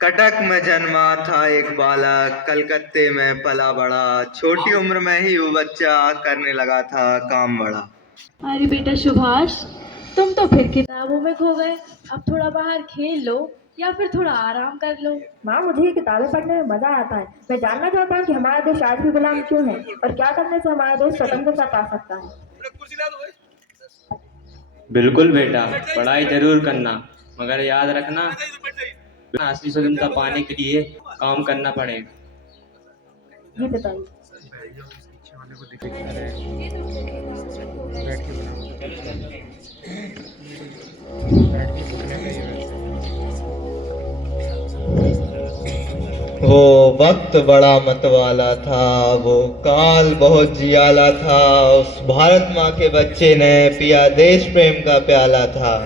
कटक में जन्मा था एक बालक, कलकत्ते में पला बड़ा। छोटी उम्र में ही वो बच्चा करने लगा था काम बड़ा। अरे बेटा सुभाष, तुम तो फिर किताबों में खो गए। अब थोड़ा बाहर खेल लो या फिर थोड़ा आराम कर लो। माँ, मुझे ये किताबें पढ़ने में मजा आता है। मैं जानना चाहता हूँ कि हमारा देश आज भी गुलाम क्यों है और क्या करने से हमारा देश स्वतंत्रता पा सकता है। बिल्कुल बेटा, पढ़ाई जरूर करना, मगर याद रखना असली स्वतंत्रता पाने के लिए काम करना पड़ेगा। जी पिताजी। वो वक्त बड़ा मतवाला था, वो काल बहुत जियाला था। उस भारत माँ के बच्चे ने पिया देश प्रेम का प्याला था।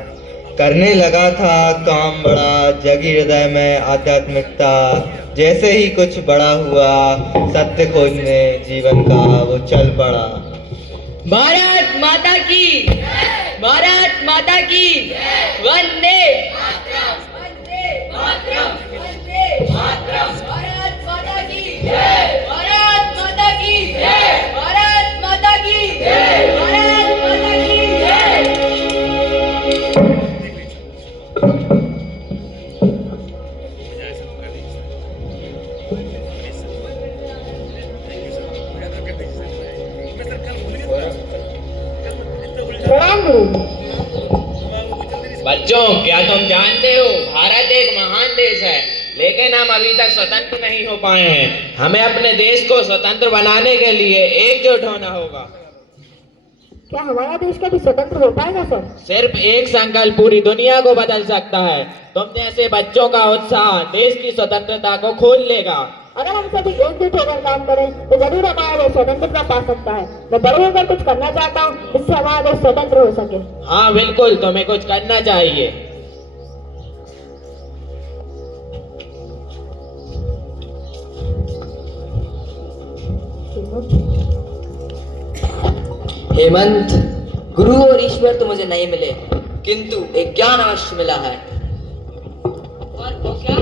करने लगा था काम बड़ा, जगी हृदय में आध्यात्मिकता। जैसे ही कुछ बड़ा हुआ, सत्य खोजने जीवन का वो चल पड़ा। भारत माता की, भारत माता की, वंदे वंदे मातरम, वंदे मातरम। भारत माता की जय, भारत माता की जय, भारत माता की जय, भारत माता की जय। प्रणाम गुरु। बच्चों, क्या तुम जानते हो भारत एक महान देश है, लेकिन हम अभी तक स्वतंत्र नहीं हो पाए हैं। हमें अपने देश को स्वतंत्र बनाने के लिए एकजुट होना होगा। क्या हमारा देश कभी स्वतंत्र हो पाएगा सर? सिर्फ एक संकल्प पूरी दुनिया को बदल सकता है। तुम जैसे बच्चों का उत्साह देश की स्वतंत्रता को खोल लेगा। अगर हम सभी एकजुट होकर काम करें तो जरूर हमारा देश स्वतंत्रता पा सकता है। मैं बड़े होकर कुछ करना चाहता हूँ जिससे हमारा देश स्वतंत्र हो सके। हाँ बिल्कुल, तुम्हें कुछ करना चाहिए। हेमंत, गुरु और ईश्वर तो मुझे नहीं मिले, किंतु एक ज्ञान अवश्य मिला है। और वो क्या?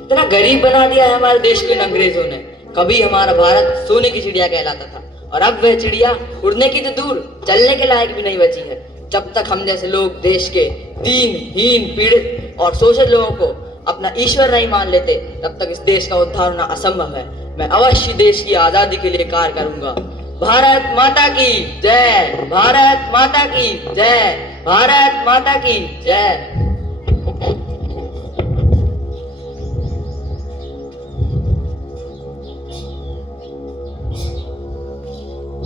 इतना गरीब बना दिया है हमारे देश को इन अंग्रेजों ने। कभी हमारा भारत सोने की चिड़िया कहलाता था, और अब वह चिड़िया उड़ने की तो दूर, चलने के लायक भी नहीं बची है। जब तक हम जैसे लोग देश के दीनहीन, पीड़ित और शोषित लोगों को अपना ईश्वर नहीं मान लेते, तब तक इस देश का उद्धार होना असंभव है। मैं अवश्य देश की आजादी के लिए कार्य करूंगा। भारत माता की जय, भारत माता की जय, भारत माता की जय।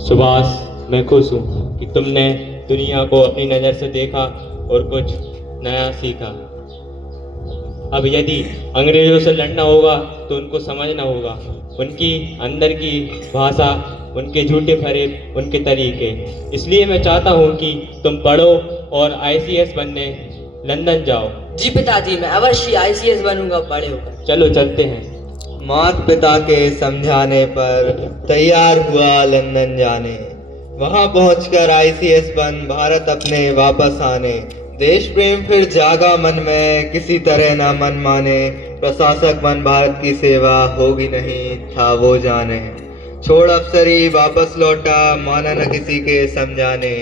सुभाष, मैं खुश हूँ कि तुमने दुनिया को अपनी नज़र से देखा और कुछ नया सीखा। अब यदि अंग्रेजों से लड़ना होगा तो उनको समझना होगा, उनकी अंदर की भाषा, उनके झूठे फरेब, उनके तरीके। इसलिए मैं चाहता हूँ कि तुम पढ़ो और ICS बनने लंदन जाओ। जी पिताजी, मैं अवश्य ICS बनूंगा बड़े होकर। चलो चलते हैं। माता पिता के समझाने पर तैयार हुआ लंदन जाने। वहां पहुंचकर ICS बन भारत अपने वापस आने। देश प्रेम फिर जागा मन में, किसी तरह ना मन माने। प्रशासक बन भारत की सेवा होगी नहीं, था वो जाने। छोड़ अफसरी वापस लौटा, माना न किसी के समझाने।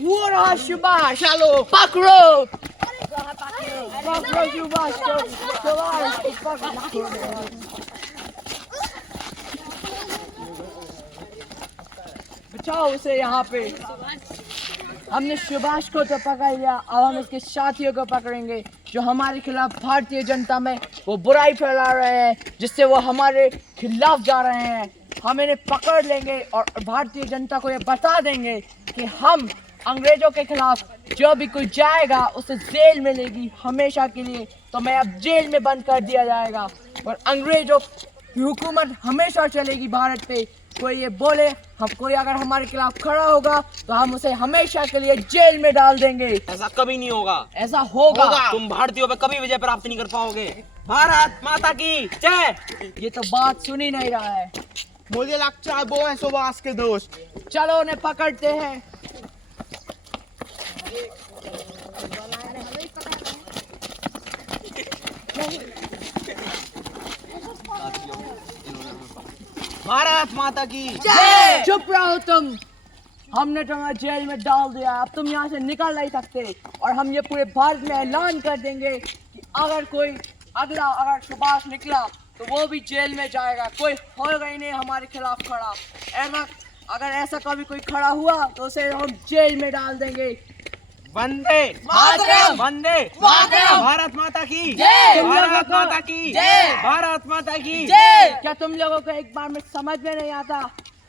वो रहा सुभाष, चलो पकड़ो। पकड़ो सुभाष को, सुभाष को पकड़ो। बचाओ उसे यहाँ पे। हमने सुभाष को तो पकड़ लिया, अब हम इसके साथियों को पकड़ेंगे जो हमारे खिलाफ भारतीय जनता में वो बुराई फैला रहे हैं, जिससे वो हमारे खिलाफ जा रहे हैं। हम इन्हें पकड़ लेंगे और भारतीय जनता को ये बता देंगे कि हम अंग्रेजों के खिलाफ जो भी कोई जाएगा उसे जेल मिलेगी हमेशा के लिए। तो मैं अब जेल में बंद कर दिया जाएगा और अंग्रेजों की हुकूमत हमेशा चलेगी भारत पे। कोई ये बोले हम, कोई अगर हमारे खिलाफ खड़ा होगा तो हम उसे हमेशा के लिए जेल में डाल देंगे। ऐसा कभी नहीं होगा। ऐसा होगा। तुम भारतीयों पे कभी विजय प्राप्त नहीं कर पाओगे। भारत माता की जय। ये तो बात सुन ही नहीं रहा है। मुझे लगता है वो है सुभाष के दोस्त। चलो उन्हें पकड़ते हैं। भारत माता की चुप रहो तुम। हमने तुम्हें जेल में डाल दिया, अब तुम यहाँ से निकल नहीं सकते। और हम ये पूरे भारत में ऐलान कर देंगे कि अगर कोई अगर सुभाष निकला तो वो भी जेल में जाएगा। कोई होगा ही नहीं हमारे खिलाफ खड़ा। अगर ऐसा कभी कोई खड़ा हुआ तो उसे हम जेल में डाल देंगे। वंदे मातरम! वंदे मातरम! भारत माता की जय! भारत माता की जय! भारत माता की क्या तुम लोगों को एक बार में समझ में नहीं आता?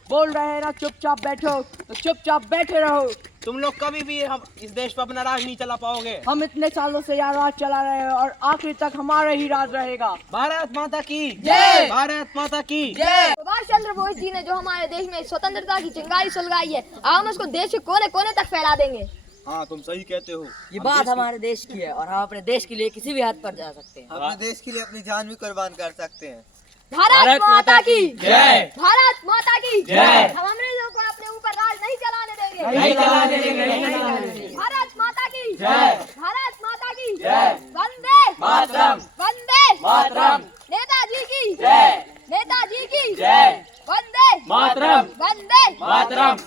बोल रहे हैं ना चुपचाप बैठो, तो चुपचाप बैठे रहो। तुम लोग कभी भी हम इस देश पर अपना राज नहीं चला पाओगे। हम इतने सालों से यहाँ राज चला रहे हैं और आखिर तक हमारा ही राज रहेगा। भारत माता की जय! भारत माता की जय! सुभाष चंद्र बोस जी ने जो हमारे देश में स्वतंत्रता की चिंगारी सुलगाई है, हम उसको देश के कोने कोने तक फैला देंगे। हाँ, तुम सही कहते हो। ये बात हमारे देश की है और हम अपने देश के लिए किसी भी हद पर जा सकते हैं। अपने देश के लिए अपनी जान भी कुर्बान कर सकते हैं। भारत माता की जय! भारत माता की जय! हम अंग्रेजों को अपने ऊपर राज नहीं चलाने देंगे। नहीं चलाने देंगे, नहीं चलाने देंगे। भारत माता की जय! भारत माता की जय! वंदे मातरम! वंदे मातरम! नेताजी की जय! नेताजी की जय! वंदे मातरम! वंदे मातरम!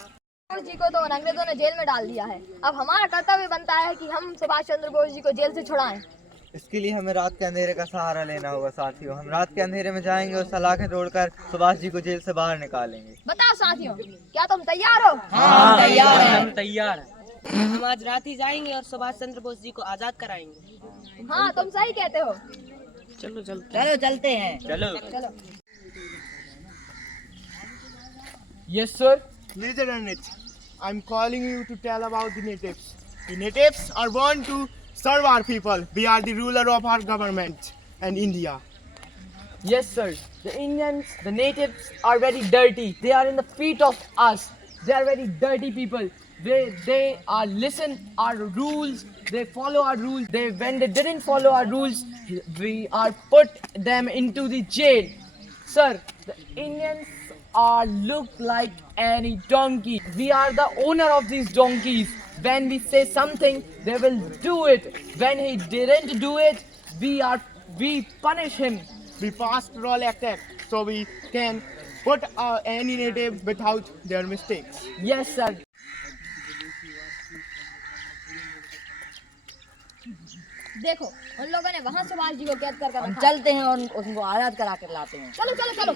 बोस जी को तो अंग्रेजों ने जेल में डाल दिया है। अब हमारा कर्तव्य बनता है कि हम सुभाष चंद्र बोस जी को जेल से छुड़ाएं। इसके लिए हमें रात के अंधेरे का सहारा लेना होगा साथियों। हम रात के अंधेरे में जाएंगे और सलाखें तोड़कर सुभाष जी को जेल से बाहर निकालेंगे। बताओ साथियों, क्या तुम तैयार हो? हाँ, तैयार हैं। हम तैयार हैं। हम आज रात ही जाएंगे और सुभाष चंद्र बोस जी को आजाद कराएंगे। हाँ, तुम सही कहते हो। चलो चलो चलो चलते हैं। चलो। चलो। Yes sir. Lieutenant, I'm calling you to tell about the natives. The natives are born to serve our people. We are the ruler of our government and India. Yes, sir. The Indians, the natives are very dirty. They are in the feet of us. They are very dirty people. They are listen our rules. They follow our rules. When they didn't follow our rules, we are put them into the jail. Sir, the Indians are look like any donkey. We are the owner of these donkeys. When we say something, they will do it. When he didn't do it, we punish him. We passed Roll Act so we can put any native without their mistakes. Yes, sir. देखो, उन लोगों ने वहाँ सुभाष जी को कैद कर हम रखा है। चलते हैं और उनको आजाद करा कर लाते हैं। चलो चलो चलो।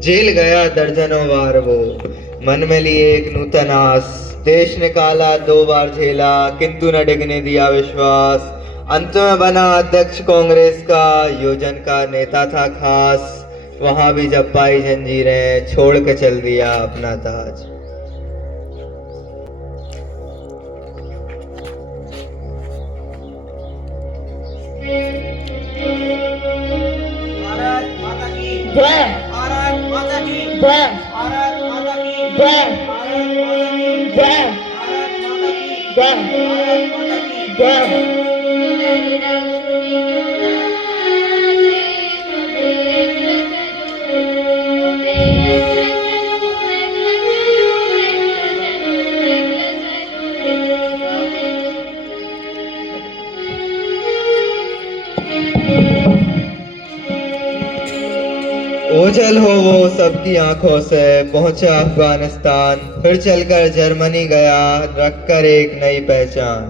जेल गया दर्जनों बार वो, मन में लिए एक नूतन आस। देश निकाला 2 बार झेला, किंतु न डिगने दिया विश्वास। अंत में बना अध्यक्ष कांग्रेस का, योजन का नेता था खास। वहां भी जब पाई जंजीरें, छोड़ के चल दिया अपना ताज। भारत माता की जय! भारत माता की जय! भारत माता की जय! भारत माता की जय! भारत माता की जय! भारत माता की जय! ओझल हो वो सबकी आंखों से, पहुंचा अफगानिस्तान, फिर चलकर जर्मनी गया, रखकर एक नई पहचान।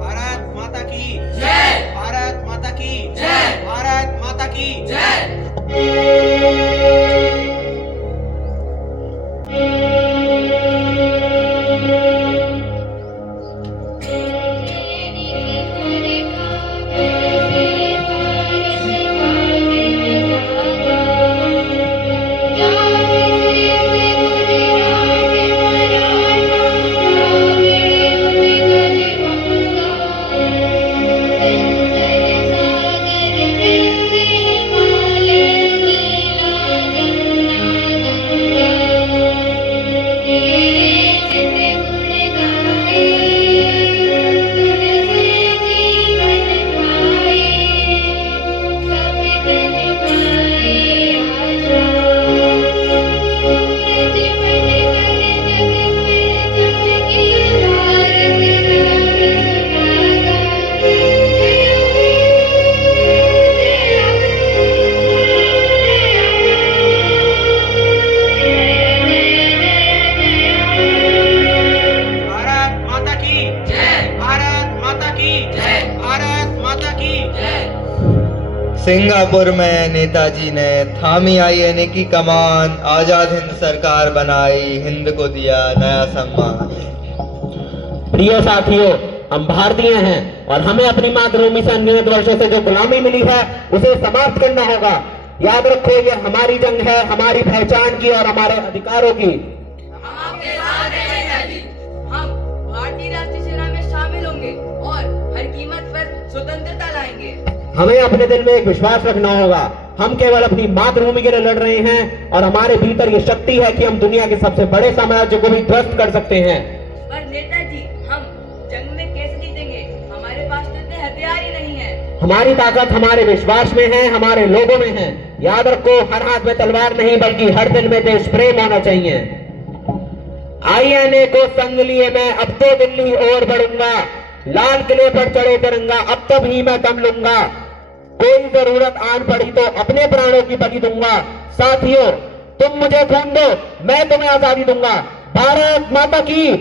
भारत माता की जय भारत माता की जय भारत माता की जय सिंगापुर में नेताजी ने थामी आईएनए की कमान, आजाद हिंद सरकार बनाई, हिंद को दिया नया सम्मान। प्रिय साथियों, हम भारतीय हैं और हमें अपनी मातृभूमि से अनगिनत वर्षों से जो गुलामी मिली है उसे समाप्त करना होगा। याद रखो, ये हमारी जंग है, हमारी पहचान की और हमारे अधिकारों की। हम आपके साथ हैं नेताजी। हम भारतीय राष्ट्रीय सेना में शामिल होंगे और हर कीमत पर स्वतंत्रता लाएंगे। हमें अपने दिल में एक विश्वास रखना होगा, हम केवल अपनी मातृभूमि के लिए लड़ रहे हैं और हमारे भीतर ये शक्ति है कि हम दुनिया के सबसे बड़े साम्राज्य को भी ध्वस्त कर सकते हैं। पर नेताजी, हम जंग में कैसे जीतेंगे? हमारे पास तो इतने हथियार ही नहीं है। हमारी ताकत हमारे विश्वास में है, हमारे लोगों में है। याद रखो, हर हाथ में तलवार नहीं बल्कि हर दिल में देश प्रेम होना चाहिए। आईएनए को संग लिए मैं अब तो दिल्ली और बढ़ूंगा, लाल किले पर चढ़े तिरंगा अब तब ही मैं दम लूंगा। कोई जरूरत आन पड़ी तो अपने प्राणों की बलि दूंगा। साथियों, तुम मुझे खून दो, मैं तुम्हें आजादी दूंगा। भारत माता की,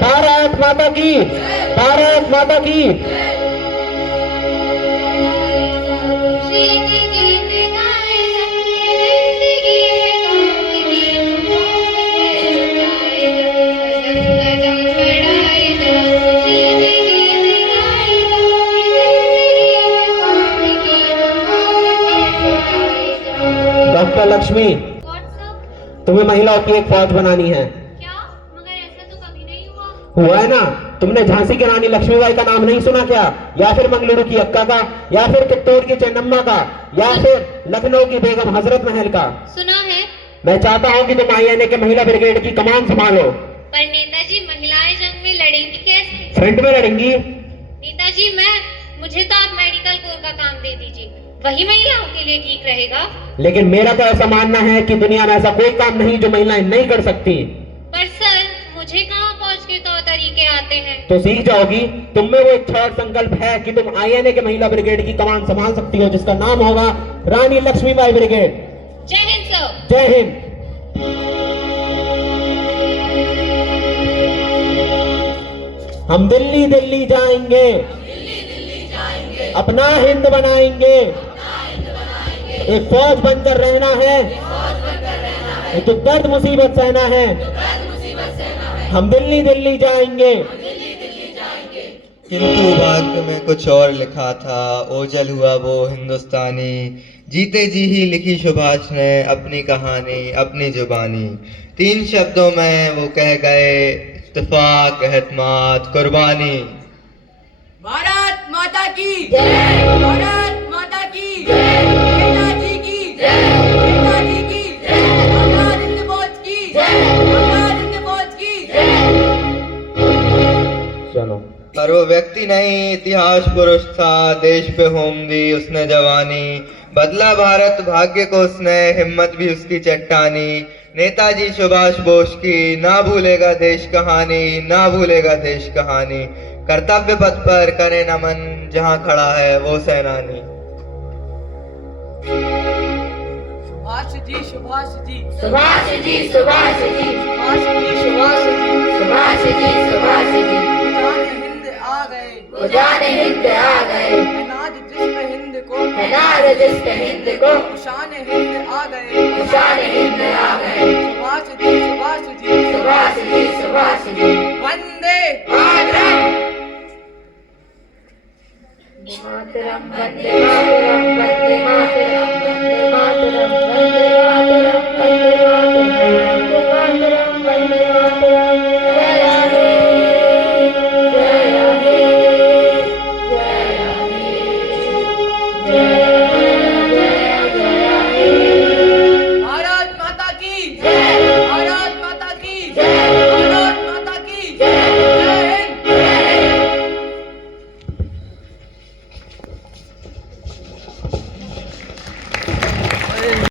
भारत माता की, भारत माता की। डॉक्टर लक्ष्मी, तुम्हें महिलाओं की एक फौज बनानी है। क्या? मगर ऐसा तो कभी नहीं हुआ। हुआ है ना। तुमने झांसी की रानी लक्ष्मीबाई का नाम नहीं सुना क्या? या फिर मंगलुरु की अक्का का, या फिर चित्तौड़ की चेन्नम्मा का, या फिर लखनऊ की बेगम हजरत महल का? सुना है। मैं चाहता हूँ कि तुम आईएनए के महिला ब्रिगेड की कमान संभालो। पर नेताजी, महिलाएं जंग में लड़ेंगी कैसे? फ्रंट में लड़ेंगी। नेताजी, मुझे तो आप मेडिकल कोर का काम दे दीजिए, वही महिलाओं के लिए ठीक रहेगा। लेकिन मेरा तो ऐसा मानना है कि दुनिया में ऐसा कोई काम नहीं जो महिलाएं नहीं कर सकती। पर सर, मुझे कहाँ फौज के तौर तरीके आते हैं। तो सीख जाओगी। तुम में वो इच्छा और संकल्प है कि तुम आईएनए के महिला ब्रिगेड की कमान संभाल सकती हो, जिसका नाम होगा रानी लक्ष्मीबाई ब्रिगेड। जय हिंद सर। जय हिंद। हम दिल्ली दिल्ली जाएंगे, अपना हिंद बनाएंगे। एक फौज बनकर रहना है, एक तो दर्द मुसीबत सहना है। हम दिल्ली दिल्ली जाएंगे। किंतु भाग्य में कुछ और लिखा था, ओझल हुआ वो हिंदुस्तानी। जीते जी ही लिखी सुभाष ने अपनी कहानी, अपनी जुबानी। 3 शब्दों में वो कह गए, इत्तेफाक, एहतमाद, कुर्बानी। भारत माता की जय, भारत माता की जय, नेताजी की जय, नेताजी की जय, आजाद हिंद फौज की जय, आजाद हिंद फौज की जय। चलो। पर वो व्यक्ति नहीं, इतिहास पुरुष था, देश पे होम दी उसने जवानी। बदला भारत भाग्य को उसने, हिम्मत भी उसकी चट्टानी। नेताजी सुभाष बोस की ना भूलेगा देश कहानी, ना भूलेगा देश कहानी। कर्तव्य पथ पर करे नमन, जहाँ खड़ा है वो सेनानी। सुभाष जी, सुभाष जी, सुभाष जी, सुभाष जी, सुभाष जी, सुभाष जी, सुभाष जी, सुभाष जी। उजान हिंद आ गए, उजान हिंद आ गए, नाज जिस्म हिंद को, नाज जिस्म हिंद को, शान हिंद आ गए, शान हिंद आ गए। सुभाष जी, सुभाष जी, सुभाष जी, सुभाष जी। वंदे मातरम, मातरम, वंदे मातरम, वंदे मातरम, वंदे मातरम, वंदे मातरम, वंदे मातरम, वंदे मातरम, वंदे मातरम।